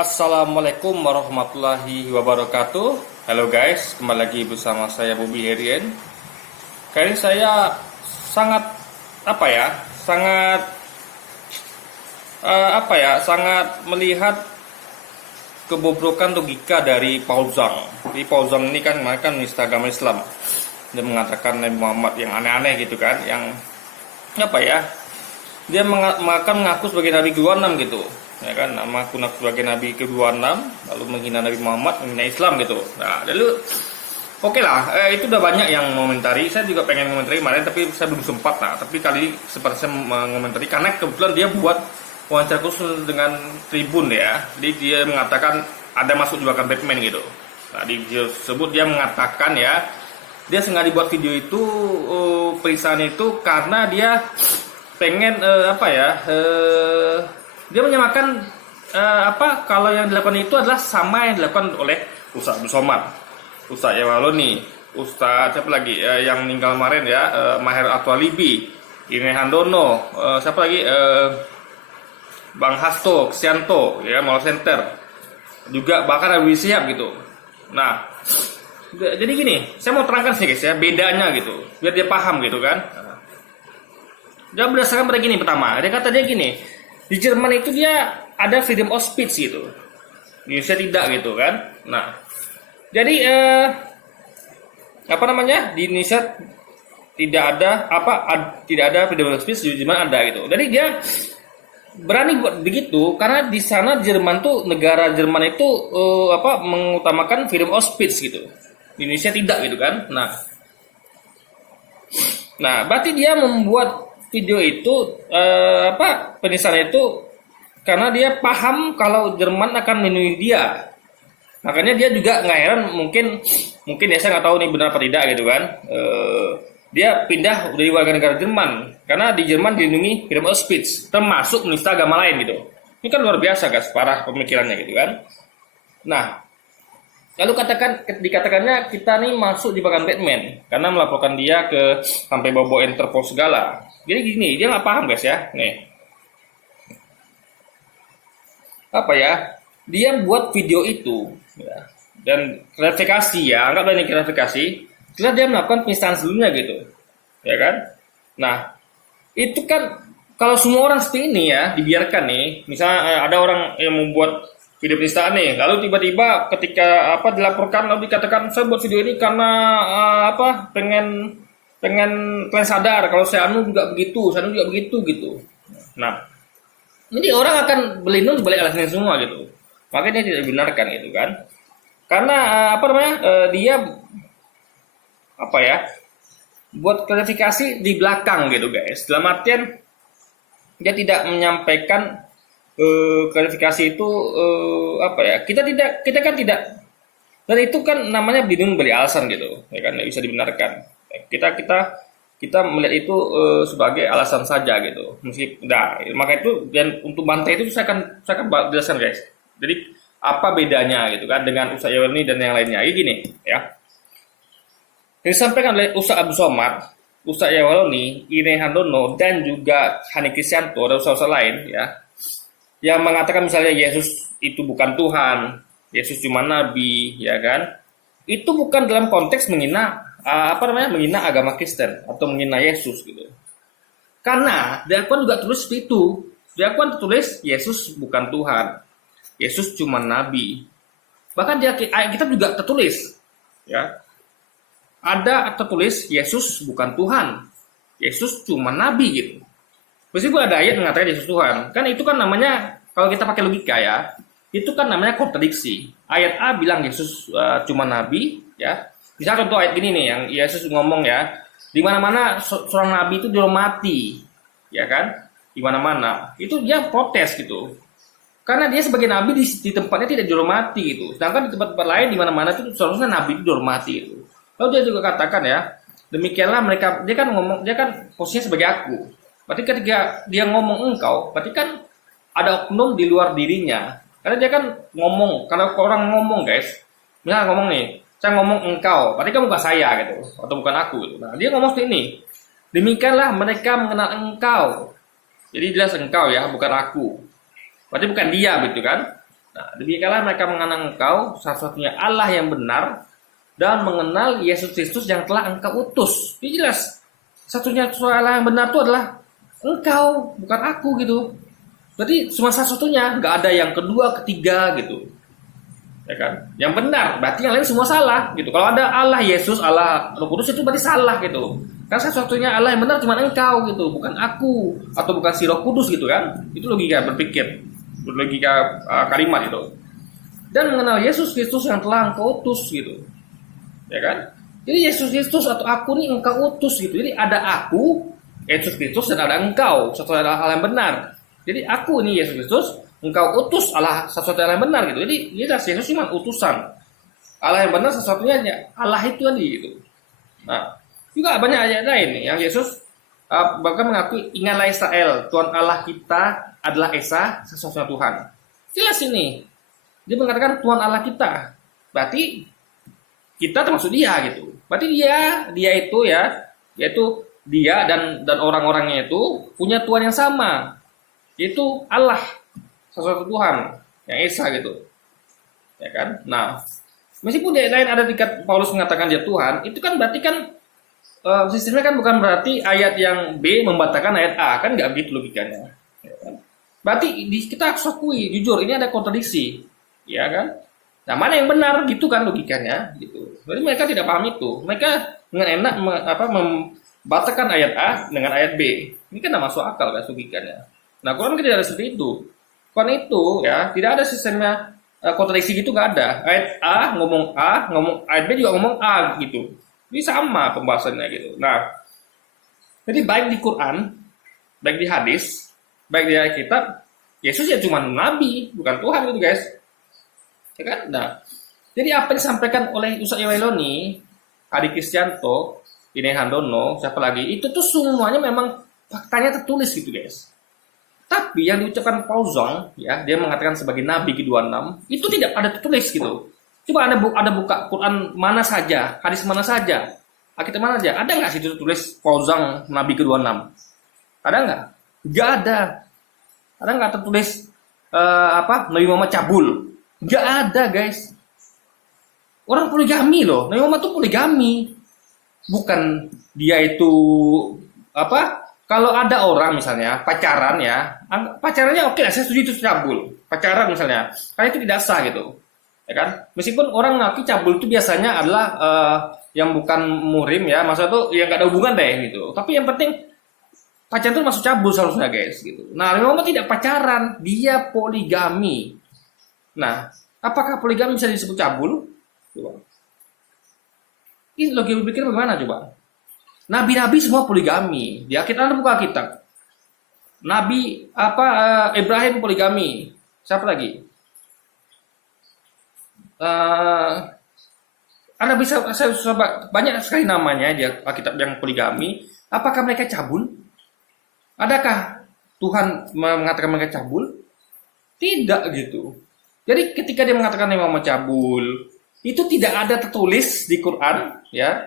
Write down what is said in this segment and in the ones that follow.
Assalamualaikum warahmatullahi wabarakatuh. Halo guys, kembali lagi bersama saya Bobby Herian. Kali ini saya sangat sangat sangat melihat kebobrokan logika dari Paul Zhang. Jadi Paul Zhang ini kan menista agama Islam. Dia mengatakan Nabi Muhammad yang aneh-aneh gitu kan, yang dia mengaku sebagai Nabi ke-26 gitu. Ya kan, nama aku sebagai Nabi ke-26, lalu menghina Nabi Muhammad, menghina Islam gitu. Nah, lalu oke lah, itu udah banyak yang mengomentari. Saya juga pengen mengomentari kemarin, tapi saya belum sempat. Nah, tapi kali ini sempat saya mengomentari karena kebetulan dia buat wawancara khusus dengan Tribun ya. Jadi dia mengatakan ada masuk jebakan Batman gitu. Nah, disebut dia mengatakan ya, dia sengaja buat video itu, periksaan itu karena dia pengen dia menyamakan kalau yang dilakukan itu adalah sama yang dilakukan oleh Ustaz Abdul Somad, Ustaz Yawaloni, Ustaz siapa lagi yang meninggal kemarin ya, Maher Atwalibi, Ine Handono, siapa lagi, Bang Hasto Ksianto ya, Mall Center, juga bahkan Abu Siap gitu. Nah, jadi gini, saya mau terangkan sih guys ya, bedanya gitu, biar dia paham gitu kan. Dia berdasarkan pada gini, pertama dia kata dia gini, di Jerman itu dia ada freedom of speech gitu, di Indonesia tidak gitu kan. Nah, jadi di Indonesia tidak ada freedom of speech, di Jerman ada gitu. Jadi dia berani buat begitu karena di sana Jerman tuh, negara Jerman itu mengutamakan freedom of speech gitu. Di Indonesia tidak gitu kan. Nah, berarti dia membuat video itu penistaan itu karena dia paham kalau Jerman akan melindungi dia. Makanya dia juga nggak heran, mungkin ya, saya nggak tahu nih benar apa tidak gitu kan. Dia pindah dari warga negara Jerman karena di Jerman dilindungi freedom of speech, termasuk menista agama lain gitu. Ini kan luar biasa guys, parah pemikirannya gitu kan. Nah, lalu dikatakannya kita nih masuk di bagian Batman karena melaporkan dia ke sampai bawa Interpol segala. Jadi gini, dia nggak paham guys ya. Nih, dia buat video itu ya, dan klarifikasi ya, anggaplah ini klarifikasi. Setelah dia melakukan penistaan sebelumnya gitu, ya kan. Nah, itu kan kalau semua orang seperti ini ya dibiarkan nih, misalnya ada orang yang membuat video penistaan nih, lalu tiba-tiba ketika dilaporkan lalu dikatakan saya buat video ini karena pengen kalian sadar kalau saya juga begitu gitu. Nah, jadi orang akan berlindung balik alasannya semua gitu. Makanya dia tidak dibenarkan gitu kan. Karena dia buat klarifikasi di belakang gitu guys. Dalam artian dia tidak menyampaikan klarifikasi itu kita kan tidak, dan itu kan namanya berlindung balik alasan gitu ya kan, tidak bisa dibenarkan. Kita melihat itu sebagai alasan saja gitu. Maka itu, dan untuk bantai itu saya akan jelaskan guys. Jadi apa bedanya gitu kan dengan Ustaz Yawaloni dan yang lainnya. Ini gini ya. Yang disampaikan oleh Ustaz Abdul Somad, Ustaz Yawaloni, Ine Handono, dan juga Hani Kristianto dan Ustaz lain ya, yang mengatakan misalnya Yesus itu bukan Tuhan, Yesus cuma nabi, ya kan? Itu bukan dalam konteks menghina agama Kristen atau menghina Yesus gitu. Karena di Al-Quran juga tulis seperti itu. Di Al-Quran tertulis Yesus bukan Tuhan, Yesus cuma nabi. Bahkan di Alkitab juga tertulis ya. Ada tertulis Yesus bukan Tuhan, Yesus cuma nabi gitu. Meskipun ada ayat mengatakan Yesus Tuhan, kan itu kan namanya, kalau kita pakai logika ya, itu kan namanya kontradiksi. Ayat A bilang Yesus cuma nabi, ya. Misalkan contoh ayat gini nih, yang Yesus ngomong ya, di mana-mana seorang nabi itu dihormati, ya kan? Di mana-mana, itu dia protes gitu. Karena dia sebagai nabi di tempatnya tidak dihormati gitu. Sedangkan di tempat-tempat lain di mana-mana itu seharusnya nabi itu dihormati gitu. Lalu dia juga katakan ya, demikianlah mereka, dia kan posisinya sebagai aku. Berarti ketika dia ngomong engkau, berarti kan ada oknum di luar dirinya. Karena dia kan ngomong, kalau orang ngomong guys, misalnya ngomong nih, saya ngomong engkau, berarti kan bukan saya gitu, atau bukan aku gitu. Nah, dia ngomong seperti ini, demikianlah mereka mengenal engkau. Jadi jelas engkau ya, bukan aku. Berarti bukan dia gitu kan. Nah, demikianlah mereka mengenal engkau satu-satunya Allah yang benar dan mengenal Yesus Kristus yang telah engkau utus. Ini jelas. Satunya Allah yang benar itu adalah engkau, bukan aku gitu. Berarti cuma satu-satunya, nggak ada yang kedua, ketiga gitu. Ya kan? Yang benar, berarti yang lain semua salah gitu. Kalau ada Allah Yesus, Allah Roh Kudus itu berarti salah gitu. Karena satu-satunya Allah yang benar cuma engkau gitu, bukan aku atau bukan si Roh Kudus gitu kan. Itu logika berpikir, logika kalimat itu. Dan mengenal Yesus Kristus yang telah engkau utus gitu. Ya kan? Jadi Yesus Kristus atau aku nih engkau utus gitu. Jadi ada aku, Yesus Kristus, dan ada engkau, satu adalah Allah yang benar. Jadi aku ini Yesus Kristus, engkau utus Allah satu-satunya yang benar gitu. Jadi Yesus cuma utusan. Allah yang benar satu-satunya Allah itu kan gitu. Nah, juga banyak ayat lain yang Yesus bahkan mengakui, ingatlah Israel, Tuhan Allah kita adalah Esa, satu-satunya Tuhan. Jelas ini. Dia mengatakan Tuhan Allah kita. Berarti kita termasuk dia gitu. Berarti dia itu ya, yaitu dia dan orang-orangnya itu punya Tuhan yang sama. Yaitu Allah, satu Tuhan yang Esa gitu, ya kan? Nah, meskipun di lain ada tingkat Paulus mengatakan dia Tuhan, itu kan berarti kan sistemnya kan bukan berarti ayat yang B membatalkan ayat A, kan nggak begitu logikanya. Ya kan? Berarti kita harus akui, jujur ini ada kontradiksi, ya kan? Nah, mana yang benar gitu kan logikanya, gitu. Jadi mereka tidak paham itu, mereka dengan enak membatalkan ayat A dengan ayat B, ini kan tidak masuk akal kan logikanya. Nah, Quran kan tidak ada seperti itu. Quran itu ya tidak ada sistemnya kontradiksi gitu, nggak ada. Ayat A ngomong ayat B juga ngomong A gitu. Ini sama pembahasannya gitu. Nah, jadi baik di Quran, baik di hadis, baik di ayat kitab, Yesus ya cuma nabi, bukan Tuhan gitu guys. Ya kan? Nah, jadi apa yang disampaikan oleh Ustaz Yawailoni, Adi Kristianto, Ine Handono, siapa lagi, itu tuh semuanya memang faktanya tertulis gitu guys. Tapi yang diucapkan Paul Zong, ya, dia mengatakan sebagai Nabi ke-26, itu tidak ada tertulis gitu. Coba ada buka Quran mana saja, hadis mana saja, Alkitab mana saja, ada nggak sih tertulis Paul Zong Nabi ke-26? Ada nggak? Nggak ada. Ada nggak tertulis Nabi Muhammad cabul? Nggak ada guys. Orang poligami loh, Nabi Muhammad tuh poligami. Bukan dia itu kalau ada orang misalnya pacaran ya, pacarannya oke lah, saya setuju itu cabul. Pacaran misalnya, karena itu tidak sah gitu, ya kan? Meskipun orang ngaku cabul itu biasanya adalah yang bukan muhrim ya, maksudnya tuh yang nggak ada hubungan deh gitu. Tapi yang penting pacaran itu masuk cabul seharusnya guys gitu. Nah, memang tidak pacaran, dia poligami. Nah, apakah poligami bisa disebut cabul? Coba. Ini logika berpikir bagaimana coba? Nabi-nabi semua poligami. Ya, kita buka kitab. Nabi Ibrahim poligami. Siapa lagi? Anda bisa saya banyak sekali namanya dia kitab yang poligami. Apakah mereka cabul? Adakah Tuhan mengatakan mereka cabul? Tidak gitu. Jadi ketika dia mengatakan memang cabul, itu tidak ada tertulis di Quran, ya.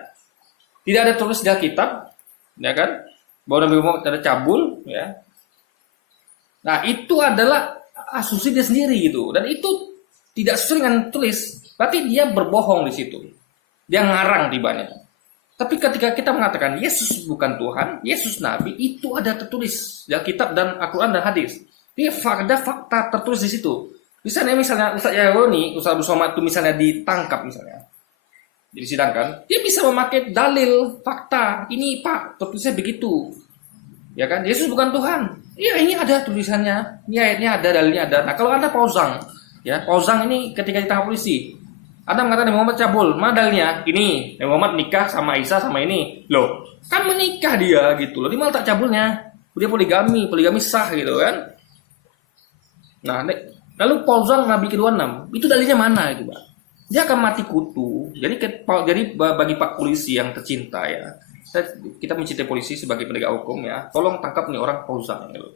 Tidak ada tulis di Alkitab, ya kan? Bahwa Nabi Muhammad ada cabul, ya. Nah, itu adalah asumsi dia sendiri gitu, dan itu tidak sesuai dengan tulis. Berarti dia berbohong di situ. Dia ngarang tibanya. Tapi ketika kita mengatakan Yesus bukan Tuhan, Yesus Nabi, itu ada tertulis di Alkitab dan Al-Quran dan hadis. Dia ada fakta tertulis di situ. Misalnya Ustaz Yawailoni, Ustaz Abdul Somad itu misalnya ditangkap misalnya. Disidangkan, dia bisa memakai dalil, fakta. Ini Pak, tertulisnya begitu. Ya kan? Yesus bukan Tuhan. Iya, ini ada tulisannya. Ini ayatnya ada, dalilnya ada. Nah, kalau Anda pausang, ya, pausang ini ketika ditangkap polisi, Anda mengatakan Nabi Muhammad cabul, mana dalilnya? Ini, Nabi Muhammad nikah sama Isa sama ini. Loh, kan menikah dia gitu loh. Dia malah tak cabulnya. Dia poligami sah gitu kan. Nah, lalu pausang Nabi ke-26, itu dalilnya mana itu, Pak? Dia akan mati kutu. Jadi bagi Pak polisi yang tercinta ya, kita mencintai polisi sebagai penegak hukum ya, tolong tangkap nih orang Fauzan gitu.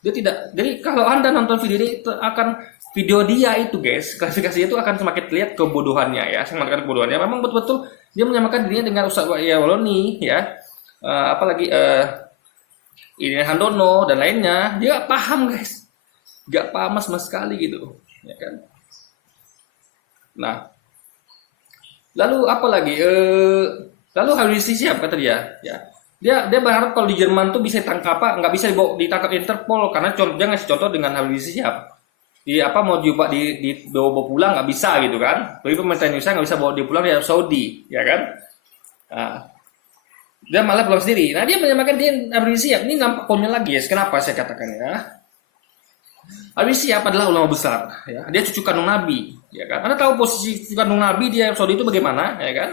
Dia tidak. Jadi kalau Anda nonton video ini akan video dia itu guys, klasifikasinya itu akan semakin terlihat kebodohannya ya, semakin kebodohannya. Memang betul-betul dia menyamakan dirinya dengan Ustaz Yawailoni ya, ini Handono dan lainnya. Dia gak paham guys, gak paham sama sekali gitu. ya kan. Nah, lalu apa lagi? Lalu Habib Rizik siap kata dia, ya. Dia berharap kalau di Jerman tuh bisa tangkap apa, nggak bisa dibawa ditangkap Interpol karena dia ngasih contoh dengan Habib Rizik siap. Di apa mau dibawa bawa pulang nggak bisa gitu kan? Tapi pemerintah Indonesia nggak bisa bawa dia pulang di Arab Saudi, ya kan? Nah, dia malah pulang sendiri. Nah dia menyamakan dia Habib Rizik siap. Ini nampak konyol lagi ya. Kenapa saya katakan ya? Habib Rizik siap adalah ulama besar, ya. Dia cucu kandung Nabi, ya kan? Anda tahu posisi cucu kandung Nabi di Arab Saudi itu bagaimana, ya kan?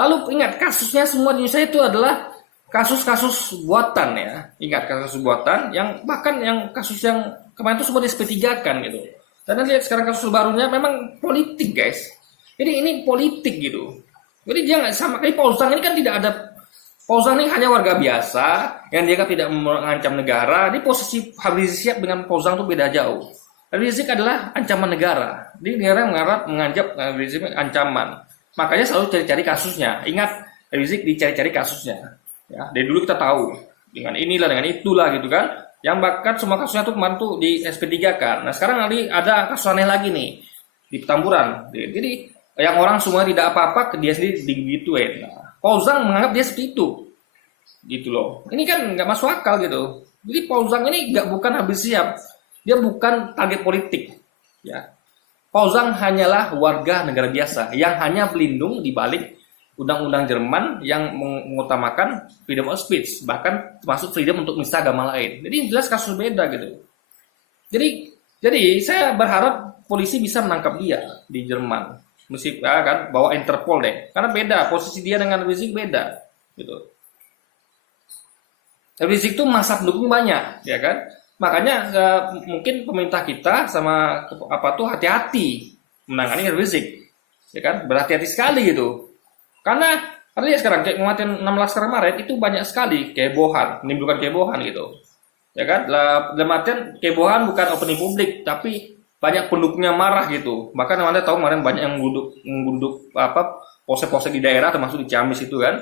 Lalu ingat kasusnya semua di Indonesia itu adalah kasus-kasus buatan ya. Ingat kasus buatan yang bahkan yang kasus yang kemarin itu semua di SP3 kan gitu. Dan lihat sekarang kasus barunya memang politik guys. Jadi ini politik gitu. Jadi dia nggak sama kayak Paul Zhang ini kan tidak ada. Paul Zhang ini hanya warga biasa yang dia tidak mengancam negara. Di posisi Habib Rizik siap dengan Paul Zhang itu beda jauh. Habib Rizik adalah ancaman negara. Di negara yang menganggap Habib Rizik ancaman. Makanya selalu cari-cari kasusnya. Ingat, Rizik dicari-cari kasusnya. Ya, dari dulu kita tahu dengan inilah dengan itulah gitu kan. Yang bahkan semua kasusnya tuh kemarin tuh di SP3 kan. Nah sekarang nanti ada kasus aneh lagi nih di Petamburan. Jadi yang orang semua tidak apa-apa ke dia sendiri digituin. Nah, Paul Zhang menganggap dia seperti itu, gitu loh. Ini kan nggak masuk akal gitu. Jadi Paul Zhang ini nggak bukan habis siap. Dia bukan target politik. Ya. Paul Zhang hanyalah warga negara biasa yang hanya berlindung di balik undang-undang Jerman yang mengutamakan freedom of speech, bahkan termasuk freedom untuk menista agama lain. Jadi jelas kasus beda gitu. Jadi saya berharap polisi bisa menangkap dia di Jerman, mesti kan bawa Interpol deh, karena beda posisi dia dengan Rizik beda gitu. Rizik itu masa pendukung banyak, ya kan? Makanya mungkin pemerintah kita sama apa tuh hati-hati menangani Rizik, ya kan? Berhati-hati sekali gitu. Karena lihat sekarang kayak kematian 16 kemarin itu banyak sekali kehebohan, menimbulkan kehebohan gitu. Ya kan? Dalam artian kehebohan bukan opini publik, tapi banyak pendukungnya marah gitu. Bahkan Anda tahu kemarin banyak yang menggunduk apa polsek-polsek di daerah termasuk di Ciamis itu kan.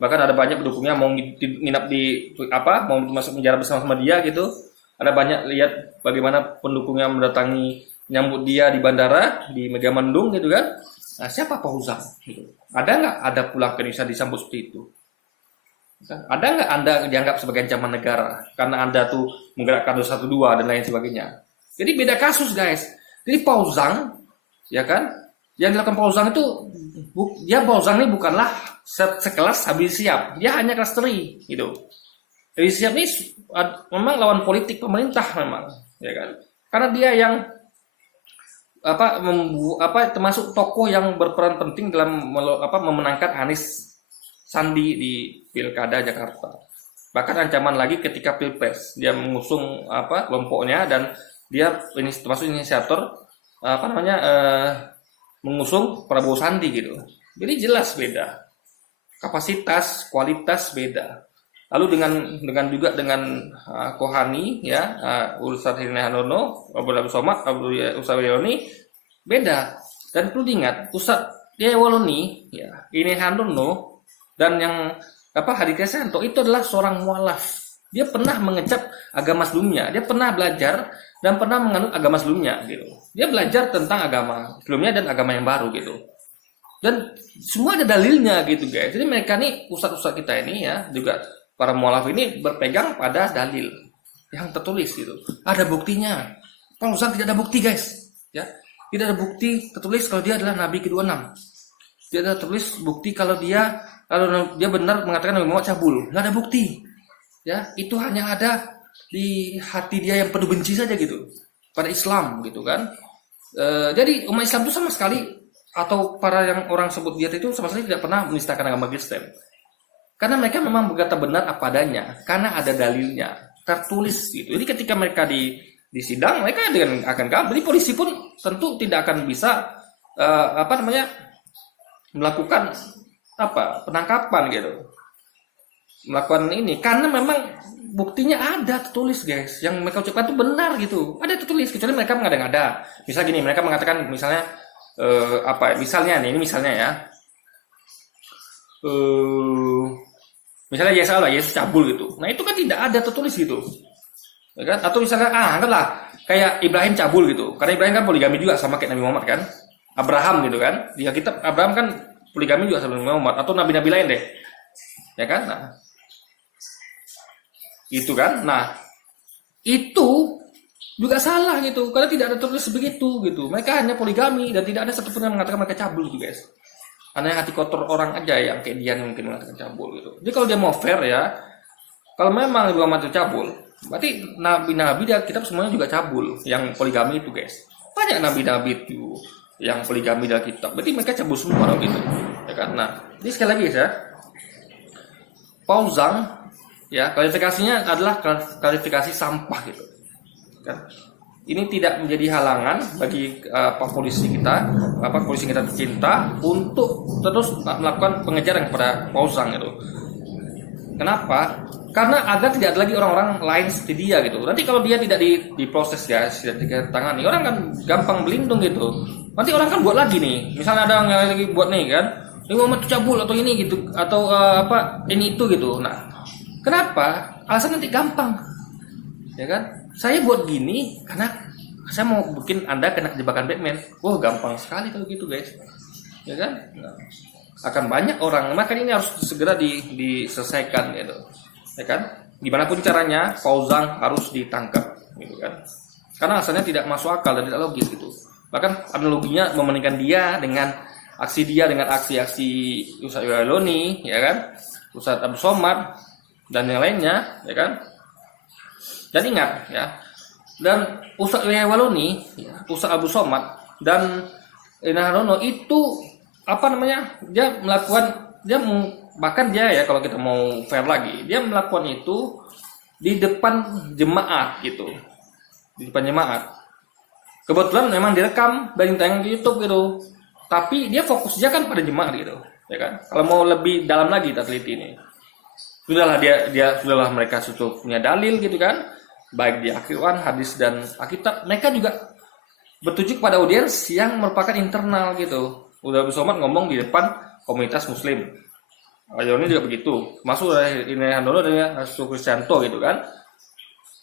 Bahkan ada banyak pendukungnya mau nginap di apa, mau masuk penjara bersama-sama dia gitu. Ada banyak lihat bagaimana pendukungnya mendatangi nyambut dia di bandara di Megamendung gitu kan. Nah, siapa Paul Zhang gitu. Ada nggak ada pulang ke Indonesia disambut seperti itu? Ada nggak Anda dianggap sebagai ancaman negara karena Anda tuh menggerakkan 212 dan lain sebagainya? Jadi beda kasus guys. Jadi Paul Zhang, ya kan? Yang dilakukan Paul Zhang itu, Paul Zhang ini bukanlah sekelas Habib Siap. Dia hanya kelas 3 gitu. Habib Siap ini memang lawan politik pemerintah memang, ya kan? Karena dia yang termasuk tokoh yang berperan penting dalam memenangkan Anies Sandi di Pilkada Jakarta. Bahkan ancaman lagi ketika Pilpres dia mengusung kelompoknya dan dia ini termasuk inisiator mengusung Prabowo Sandi gitu. Jadi jelas beda. Kapasitas, kualitas beda. Lalu dengan juga dengan Kohani ya, Ustadz Hirina Handono, Abu Somad, Ustadz Yoni beda. Dan perlu diingat Ustadz Yewoloni ya, ini Handono dan yang Hadi Kristianto itu adalah seorang mualaf. Dia pernah mengecap agama sebelumnya, dia pernah belajar dan pernah menganut agama sebelumnya gitu. Dia belajar tentang agama sebelumnya dan agama yang baru gitu. Dan semua ada dalilnya gitu guys. Jadi mereka nih ustadz-ustadz kita ini ya juga para mualaf ini berpegang pada dalil yang tertulis gitu. Ada buktinya. Paul Zhang tidak ada bukti guys. Ya, tidak ada bukti tertulis kalau dia adalah Nabi ke-26. Tidak ada tertulis bukti kalau dia benar mengatakan Nabi Muhammad cabul. Nggak ada bukti. Ya, itu hanya ada di hati dia yang penuh benci saja gitu pada Islam gitu kan. Jadi umat Islam itu sama sekali atau para yang orang sebut dia itu sama sekali tidak pernah menistakan agama Kristen. Karena mereka memang berkata benar apa adanya, karena ada dalilnya, tertulis gitu. Jadi ketika mereka di sidang, mereka akan kabur. Jadi polisi pun tentu tidak akan bisa melakukan penangkapan gitu, melakukan ini karena memang buktinya ada tertulis guys. Yang mereka ucapkan itu benar gitu, ada tertulis. Kecuali mereka mengada-ngada. Misal gini, mereka mengatakan misalnya misalnya ya. Misalnya Yesus cabul gitu. Nah itu kan tidak ada tertulis gitu, ya kan? Atau misalnya anggaplah kayak Ibrahim cabul gitu. Karena Ibrahim kan poligami juga sama kayak Nabi Muhammad kan. Abraham gitu kan. Di kitab Abraham kan poligami juga sama Nabi Muhammad atau nabi-nabi lain deh. Ya kan? Nah, itu kan. Nah, itu juga salah gitu. Karena tidak ada tertulis begitu gitu. Mereka hanya poligami dan tidak ada satupun yang mengatakan mereka cabul gitu, guys. Hanya hati kotor orang aja yang kayak dia mungkin mengatakan cabul gitu. Jadi kalau dia mau fair ya, kalau memang Nabi Muhammad itu cabul, berarti nabi-nabi dan kitab semuanya juga cabul yang poligami itu, guys. Banyak nabi-nabi itu yang poligami dalam kitab. Berarti mereka cabul semua gitu. Ya kan? Nah, ini sekali lagi ya. Paul Zhang ya, klarifikasinya adalah klarifikasi sampah gitu. Kan? Ini tidak menjadi halangan bagi polisi kita tercinta untuk terus melakukan pengejaran kepada Paul Zhang itu. Kenapa? Karena agar tidak ada lagi orang-orang lain seperti dia gitu. Nanti kalau dia tidak diproses ya, tidak ditangani, orang kan gampang berlindung gitu. Nanti orang kan buat lagi nih. Misalnya ada yang lagi buat nih kan, ini Muhammad cabul atau ini gitu, atau ini itu gitu. Nah, kenapa? Alasan nanti gampang, ya kan? Saya buat gini karena saya mau bikin Anda kena jebakan Batman. Wah, gampang sekali kalau gitu, guys. Ya kan? Nah, akan banyak orang. Maka ini harus segera diselesaikan gitu. Ya kan? Gimana pun caranya, Paul Zhang harus ditangkap gitu kan. Karena asalnya tidak masuk akal dan tidak logis gitu. Bahkan analoginya membandingkan dia dengan aksi Ustadz Waloni, ya kan? Ustadz Abdul Somad dan yang lainnya, ya kan? Dan ingat ya, dan Ustadz Waloni, ya, Ustadz Abu Somad dan Rina Hardono itu bahkan dia ya, kalau kita mau fair lagi, dia melakukan itu di depan jemaat gitu, di depan jemaat. Kebetulan memang direkam dan ditayang di YouTube gitu, tapi dia fokusnya kan pada jemaat gitu, ya kan? Kalau mau lebih dalam lagi kita teliti ini, sudahlah mereka sudah punya dalil gitu kan, baik di Al-Quran, hadis dan Alkitab. Mereka juga bertuju kepada audiens yang merupakan internal gitu. Udah Abu Somad ngomong di depan komunitas Muslim. Ini juga begitu. Masuk dari ini Handono dan Rasul Kristianto gitu kan.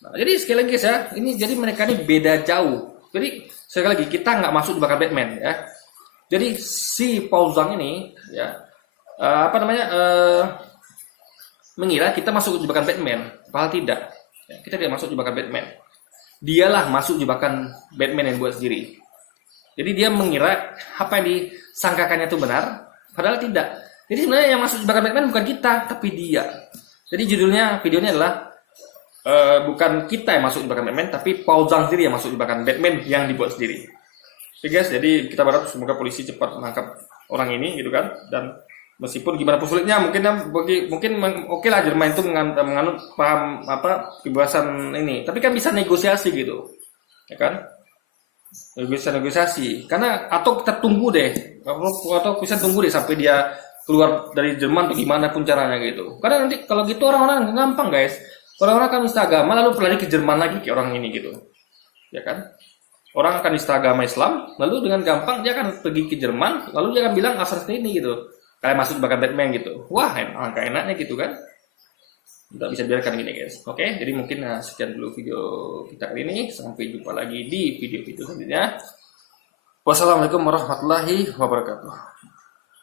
Nah, jadi sekali lagi ya, ini jadi mereka ini beda jauh. Jadi sekali lagi kita nggak masuk jebakan Batman ya. Jadi si Paul Zhang ini ya mengira kita masuk jebakan Batman, padahal tidak. Ya, kita tidak masuk jebakan Batman. Dialah masuk jebakan Batman yang buat sendiri. Jadi dia mengira apa yang disangkakannya itu benar, padahal tidak. Jadi sebenarnya yang masuk jebakan Batman bukan kita, tapi dia. Jadi videonya adalah bukan kita yang masuk jebakan Batman, tapi Paul Zhang sendiri yang masuk jebakan Batman yang dibuat sendiri. Oke guys, jadi kita berharap semoga polisi cepat menangkap orang ini gitu kan. Dan meskipun gimana pun sulitnya, mungkin oke lah Jerman itu menganut paham kebebasan ini, tapi kan bisa negosiasi gitu, ya kan? Negosiasi. Karena atau kita tunggu deh, atau bisa tunggu deh sampai dia keluar dari Jerman atau gimana pun caranya gitu. Karena nanti kalau gitu orang-orang gampang guys, orang-orang akan nista agama lalu berlari ke Jerman lagi kayak orang ini gitu, ya kan? Orang akan nista agama Islam lalu dengan gampang dia akan pergi ke Jerman lalu dia akan bilang asal ini gitu. Kayak masuk jebakan Batman gitu. Wah, angka enaknya gitu kan. Tidak bisa biarkan gini guys. Oke, jadi mungkin sekian dulu video kita kali ini. Sampai jumpa lagi di video-video selanjutnya. Wassalamualaikum warahmatullahi wabarakatuh.